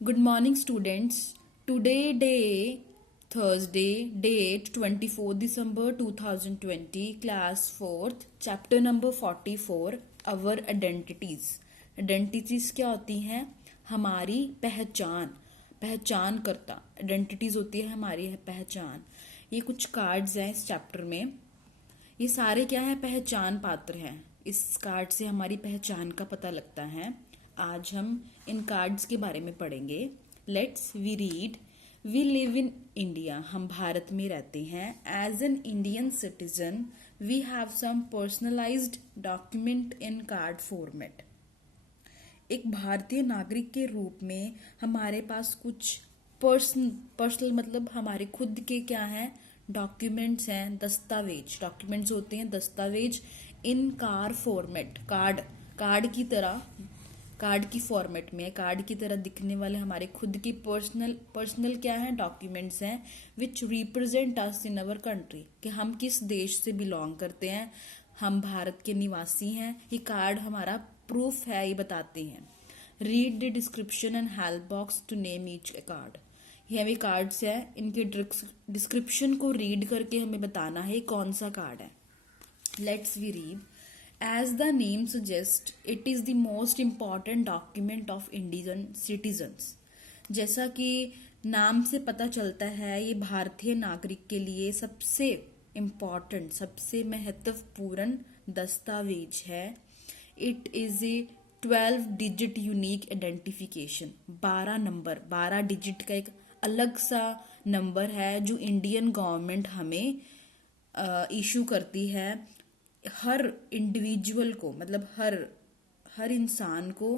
Good morning, students. Today, day Thursday, date 24 December 2020, class 4th, chapter number 44, Our Identities. Identities क्या होती हैं? हमारी पहचान, पहचान करता. Identities होती है हमारी पहचान. ये कुछ कार्ड्स हैं इस चैप्टर में. ये सारे क्या है? पहचान पात्र हैं. इस कार्ड से हमारी पहचान का पता लगता है. आज हम इन कार्ड्स के बारे में पढ़ेंगे. Let's we read. We live in India. हम भारत में रहते हैं. As an Indian citizen we have some personalised document in card format. एक भारतीय नागरिक के रूप में हमारे पास कुछ पर्सनल मतलब हमारे खुद के क्या हैं? डॉक्यूमेंट्स हैं, दस्तावेज. डॉक्यूमेंट्स होते हैं दस्तावेज इन कार फॉर्मेट. कार्ड की तरह, कार्ड की फॉर्मेट में, कार्ड की तरह दिखने वाले हमारे खुद की पर्सनल क्या है? डॉक्यूमेंट्स हैं which represent us in our country. कि हम किस देश से बिलोंग करते हैं, हम भारत के निवासी हैं. ये कार्ड हमारा प्रूफ है, ये बताते हैं. Read the description and help box to name each card. ये हमें कार्ड्स है, इनके डिस्क्रिप्शन को रीड करके हमें बताना है कौन सा कार्ड है. Let's we read. As the name suggests, it is the most important document of Indian citizens. जैसा कि नाम से पता चलता है, ये भारतीय नागरिक के लिए सबसे इम्पॉर्टेंट, सबसे महत्वपूर्ण दस्तावेज है. It is a 12 digit unique identification. 12 digit का एक अलग सा नंबर है जो इंडियन गवर्नमेंट हमें इशू करती है. हर इंडिविजुअल को, मतलब हर इंसान को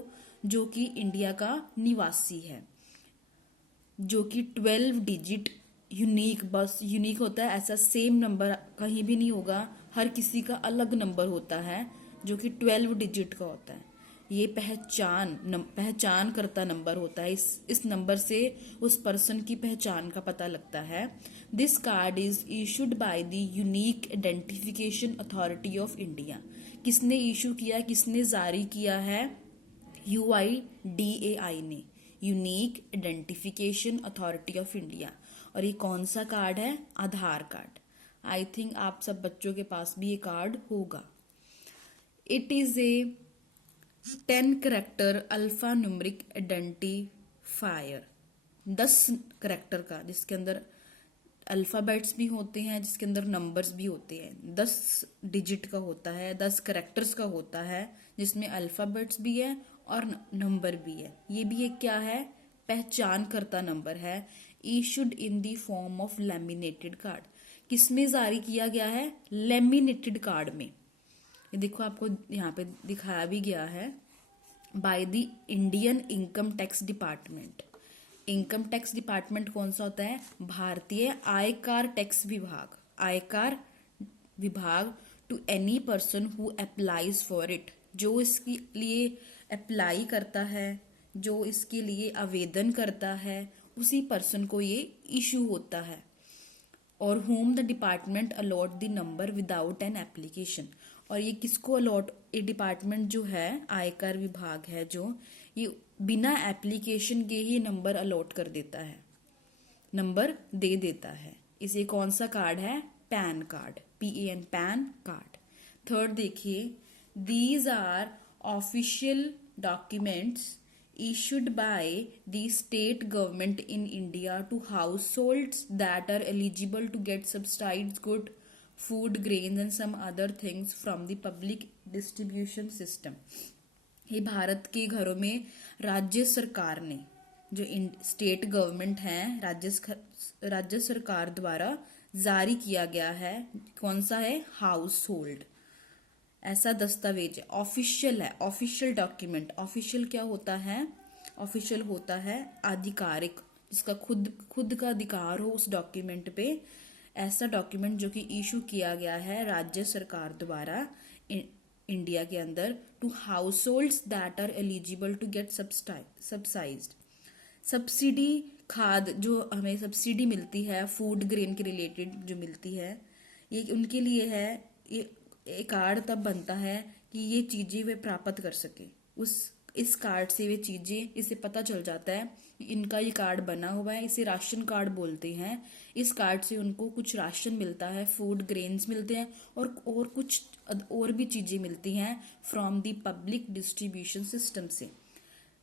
जो कि इंडिया का निवासी है, जो कि 12 डिजिट यूनिक, बस यूनिक होता है. ऐसा सेम नंबर कहीं भी नहीं होगा. हर किसी का अलग नंबर होता है जो कि 12 डिजिट का होता है. ये पहचान करता नंबर होता है. इस नंबर से उस पर्सन की पहचान का पता लगता है. This card is issued by the unique identification authority of India. किसने इशू किया, किसने जारी किया है? UIDAI ने, unique identification authority of India. और ये कौन सा कार्ड है? आधार कार्ड. आई थिंक आप सब बच्चों के पास भी ये कार्ड होगा. It is a 10 character alpha numeric identifier. 10 character का, जिसके अंदर अल्फाबेट्स भी होते हैं, जिसके अंदर नंबर्स भी होते हैं. 10 डिजिट का होता है, 10 करेक्टर्स का होता है, जिसमें अल्फाबेट्स भी है और नंबर भी है. ये भी एक क्या है? पहचान करता नंबर है. Issued in the form of laminated card. किसमें जारी किया गया है? लैमिनेटेड कार्ड में. ये देखो, आपको यहाँ पे दिखाया भी गया है. By the Indian income tax department. Income tax department कौन सा होता है? भारतीय आयकर टैक्स विभाग. आयकर विभाग. To any person who applies for it. जो इसके लिए अप्लाई करता है, जो इसके लिए आवेदन करता है, उसी पर्सन को ये इशू होता है. और home the department allot the number without an application. और ये किसको अलॉट, ये डिपार्टमेंट जो है, आयकर विभाग है जो, ये बिना एप्लीकेशन के ही नंबर अलॉट कर देता है, नंबर दे देता है. इसे कौन सा कार्ड है? PAN card. PAN, PAN card. Third देखिए. These are official documents issued by the state government in India to households that are eligible to get subsidized good food, grains and some other things from the public distribution system. ये भारत के घरों में राज्य सरकार ने, जो state government है, राज्य सरकार द्वारा जारी किया गया है. कौन सा है? House hold. ऐसा दस्तावेज है, ऑफिशियल है, ऑफिशियल डॉक्यूमेंट. ऑफिशियल क्या होता है? ऑफिशियल होता है आधिकारिक, जिसका खुद का अधिकार हो उस डॉक्यूमेंट पे. ऐसा डॉक्यूमेंट जो कि इशू किया गया है राज्य सरकार द्वारा इंडिया के अंदर, to households that are eligible to get subsidised. Subsidy, खाद, जो हमें सब्सिडी मिलती है फूड ग्रेन के रिलेटेड जो मिलती है, ये उनके लिए है. ये कार्ड तब बनता है कि ये चीजें वे प्राप्त कर सके. उस इस कार्ड से वे चीजें, इसे पता चल जाता है इनका ये कार्ड बना हुआ है, इसे राशन कार्ड बोलते हैं। इस कार्ड से उनको कुछ राशन मिलता है, फूड ग्रेन्स मिलते हैं और कुछ और भी चीजें मिलती हैं from the public distribution system से,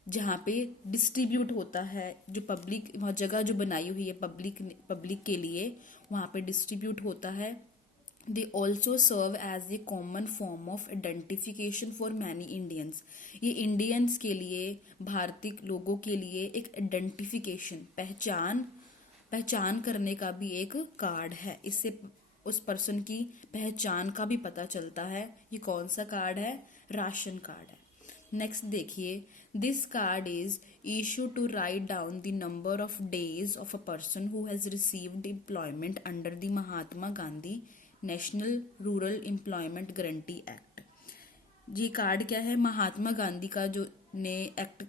जहाँ पे डिस्ट्रीब्यूट होता है, जो पब्लिक वहाँ जगह जो बनाई हुई है पब्लिक के लिए, वहाँ पे डिस्ट्रीब्यूट होता है। They also serve as a common form of identification for many Indians. ये इंडियंस के लिए, भारतीय लोगों के लिए एक आइडेंटिफिकेशन, पहचान करने का भी एक कार्ड है। इससे उस पर्सन की पहचान का भी पता चलता है। ये कौन सा कार्ड है? राशन कार्ड है। नेक्स्ट देखिए, this card is issue to write down the number of days of a person who has received employment under the Mahatma Gandhi National Rural Employment Guarantee Act. ये कार्ड क्या है? महात्मा गांधी का जो ने एक्ट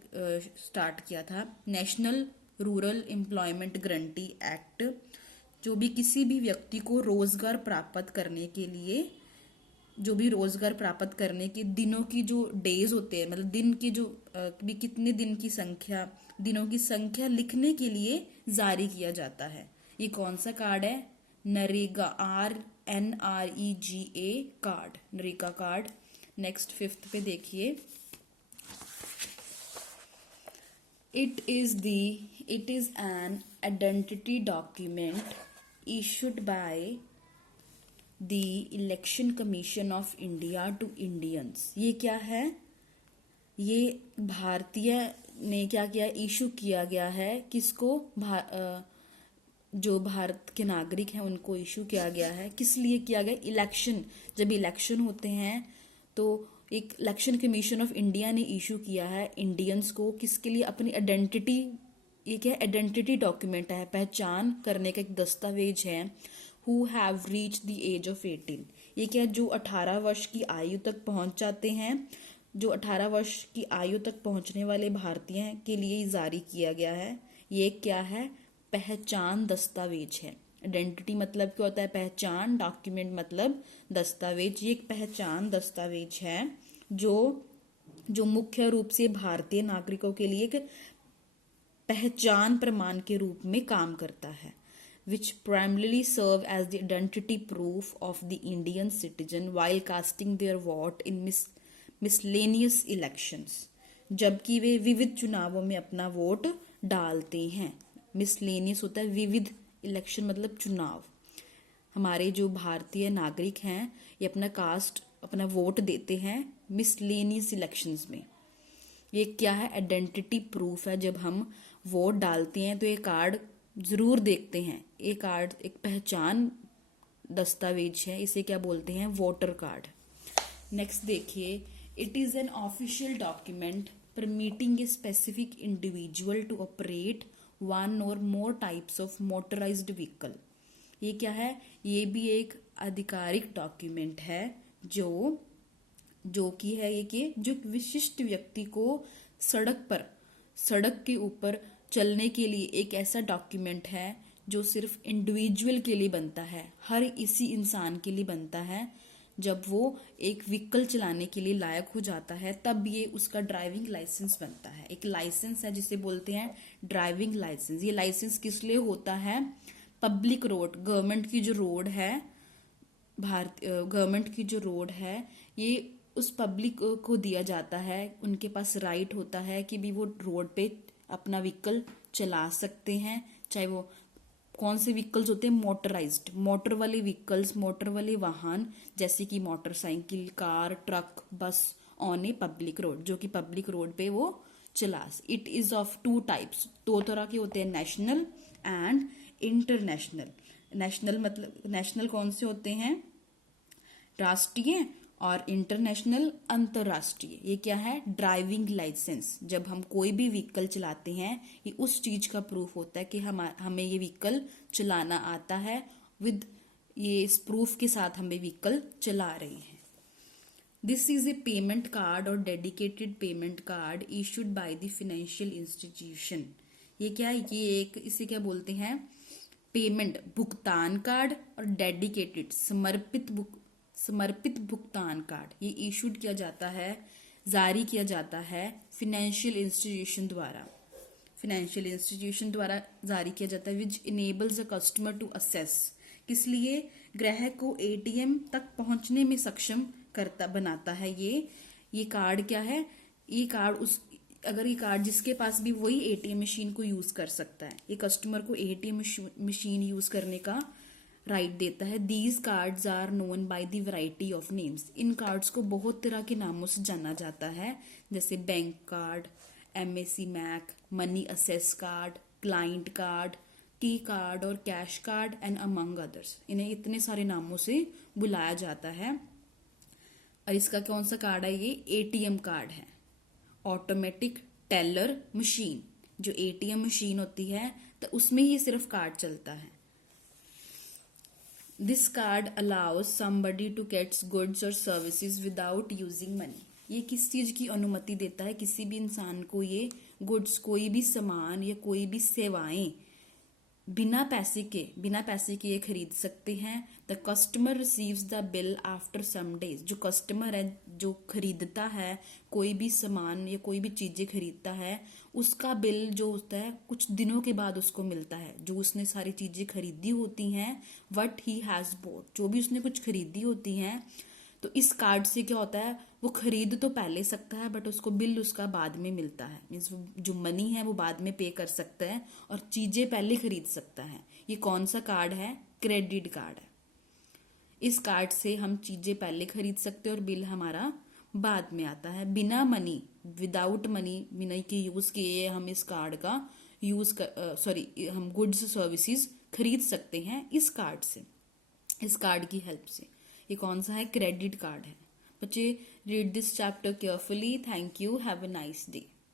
स्टार्ट किया था, national Rural Employment Guarantee act, जो भी किसी भी व्यक्ति को रोजगार प्राप्त करने के लिए, जो भी रोजगार प्राप्त करने के दिनों की जो डेज होते हैं, मतलब दिन की जो भी कितने दिन की संख्या, दिनों की संख्या लिखने के लिए जारी किया जाता है। ये कौन सा कार्ड है? NREGA, NREGA card, NREGA card. Next 5th पे देखिए, it is an identity document issued by the Election Commission of India to Indians. ये क्या है? ये भारतीय ने क्या किया? इशू किया गया है। किसको? जो भारत के नागरिक हैं उनको इशू किया गया है। किस लिए किया गया? इलेक्शन, जब इलेक्शन होते हैं तो एक इलेक्शन कमीशन ऑफ इंडिया ने इशू किया है इंडियंस को, किसके लिए? अपनी आइडेंटिटी, ये क्या है? आइडेंटिटी डॉक्यूमेंट है, पहचान करने का एक दस्तावेज है। Who have reach the age of 18। ये क्या है? जो 18 वर्ष की आयु तक पहुंच जाते हैं, जो 18 वर्ष की आयु तक पहुंचने वाले भारतीय के लिए जारी किया गया है। ये क्या है? पहचान दस्तावेज है। आइडेंटिटी मतलब क्या होता है? पहचान। डॉक्यूमेंट मतलब दस्तावेज। ये एक पहचान दस्तावेज है जो मुख्य रूप से भारतीय नागरिकों के लिए एक पहचान प्रमाण के रूप में काम करता है। which primarily serve as the identity proof of the Indian citizen while casting their vote in miscellaneous elections। जबकि वे विविध चुनावों में अपना वोट डालते हैं। मिसलेनियस होता है विविध, इलेक्शन मतलब चुनाव। हमारे जो भारतीय नागरिक हैं ये अपना वोट देते हैं मिसलेनियस इलेक्शंस में। ये क्या है? आइडेंटिटी प्रूफ है। जब हम वोट डालते हैं तो ये कार्ड जरूर देखते हैं। ये कार्ड एक पहचान दस्तावेज है, इसे क्या बोलते हैं? Voter card. नेक्स्ट देखिए, it is an official document permitting a specific individual to operate one और more types of motorized vehicle. ये क्या है? ये भी एक आधिकारिक डॉक्यूमेंट है जो कि है ये कि जो विशिष्ट व्यक्ति को सड़क के ऊपर चलने के लिए एक ऐसा डॉक्यूमेंट है जो सिर्फ इंडिविजुअल के लिए बनता है, हर इसी इंसान के लिए बनता है। जब वो एक व्हीकल चलाने के लिए लायक हो जाता है तब ये उसका ड्राइविंग लाइसेंस बनता है। एक लाइसेंस है जिसे बोलते हैं ड्राइविंग लाइसेंस। ये लाइसेंस किस लिए होता है? पब्लिक रोड, गवर्नमेंट की जो रोड है, गवर्नमेंट की जो रोड है, ये उस पब्लिक को दिया जाता है। उनके पास राइट होता है कि भी वो रोड पे अपना व्हीकल चला सकते हैं, चाहे वो कौन से व्हीकल्स होते हैं? मोटराइज्ड, मोटर वाले व्हीकल्स, मोटर वाले वाहन जैसे कि मोटरसाइकिल, कार, ट्रक, बस ऑन ए पब्लिक रोड, जो कि पब्लिक रोड पे वो चला। इट इज ऑफ 2 टाइप्स, 2 तरह के होते हैं, नेशनल एंड इंटरनेशनल। नेशनल मतलब नेशनल कौन से होते हैं? राष्ट्रीय, और इंटरनेशनल अंतरराष्ट्रीय। ये क्या है? Driving licence. जब हम कोई भी व्हीकल चलाते हैं ये उस चीज का प्रूफ होता है कि हमें ये व्हीकल चलाना आता है। विद ये इस प्रूफ के साथ हमें व्हीकल चला रहे हैं। This is a payment card और dedicated payment card issued by the financial institution. ये क्या है? ये एक, इसे क्या बोलते हैं? पेमेंट भुगतान कार्ड और डेडिकेटेड समर्पित भुगतान कार्ड। ये इशूड किया जाता है जारी किया जाता है फाइनेंशियल इंस्टीट्यूशन द्वारा। फाइनेंशियल इंस्टीट्यूशन द्वारा जारी किया जाता है which enables a customer to access, किस लिए? ग्राहक को एटीएम तक पहुंचने में सक्षम करता बनाता है। ये कार्ड क्या है? ये कार्ड अगर ये कार्ड जिसके पास भी वही एटीएम मशीन को यूज कर सकता है। ये कस्टमर को एटीएम मशीन यूज करने का राइट देता है। These cards are known by the variety of names, इन कार्ड्स को बहुत तरह के नामों से जाना जाता है, जैसे bank card, MAC MAC, money access card, client card, key card और cash card and among others. इन्हें इतने सारे नामों से बुलाया जाता है। और इसका कौन सा कार्ड है? ये एटीएम कार्ड है, ऑटोमेटिक टेलर मशीन। जो एटीएम मशीन होती है तो उसमें ही सिर्फ कार्ड चलता है। This card allows somebody to gets goods और सर्विसेज विदाउट यूजिंग मनी। ये किस चीज की अनुमति देता है? किसी भी इंसान को ये गुड्स, कोई भी सामान या कोई भी सेवाएं बिना पैसे के ये खरीद सकते हैं। The customer receives the bill after some days, जो कस्टमर है, जो खरीदता है कोई भी सामान या कोई भी चीजें खरीदता है, उसका बिल जो होता है कुछ दिनों के बाद उसको मिलता है। जो उसने सारी चीजें खरीदी होती हैं, व्हाट ही हैज बोट, जो भी उसने कुछ खरीदी होती हैं, तो इस कार्ड से क्या होता है? वो खरीद तो पहले सकता है बट उसको बिल उसका बाद में मिलता है। मीन्स जो मनी है वो बाद में पे कर सकता है और चीजें पहले खरीद सकता है। ये कौन सा कार्ड है? क्रेडिट कार्ड है। इस कार्ड से हम चीजें पहले खरीद सकते हैं और बिल हमारा बाद में आता है। बिना मनी, विदाउट मनी के यूज किए हम इस कार्ड का हम गुड्स सर्विसेज खरीद सकते हैं इस कार्ड से, इस कार्ड की हेल्प से। ये कौन सा है? क्रेडिट कार्ड है। बच्चे read this chapter carefully. Thank you, have a nice day.